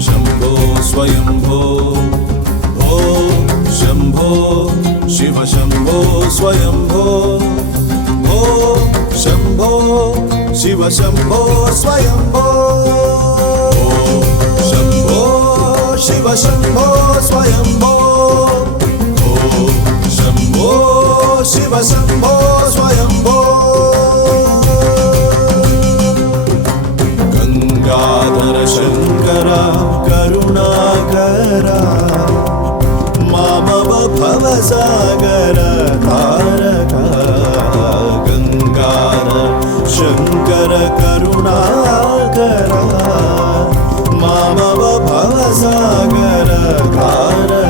शम्भो स्वयम्भो ओ शम्भो शिव शम्भो स्वयम्भो ओ शम्भो शिव शम्भो स्वयम्भो शम्भो शिव शम्भो स्वयम्भो ओ शम्भो शिव शम्भो स्वयम्भो गंगाधर शंकर करुणाकर मामव भवसागर तारक गंगाधर शंकर करुणाकर मामव भवसागर तारक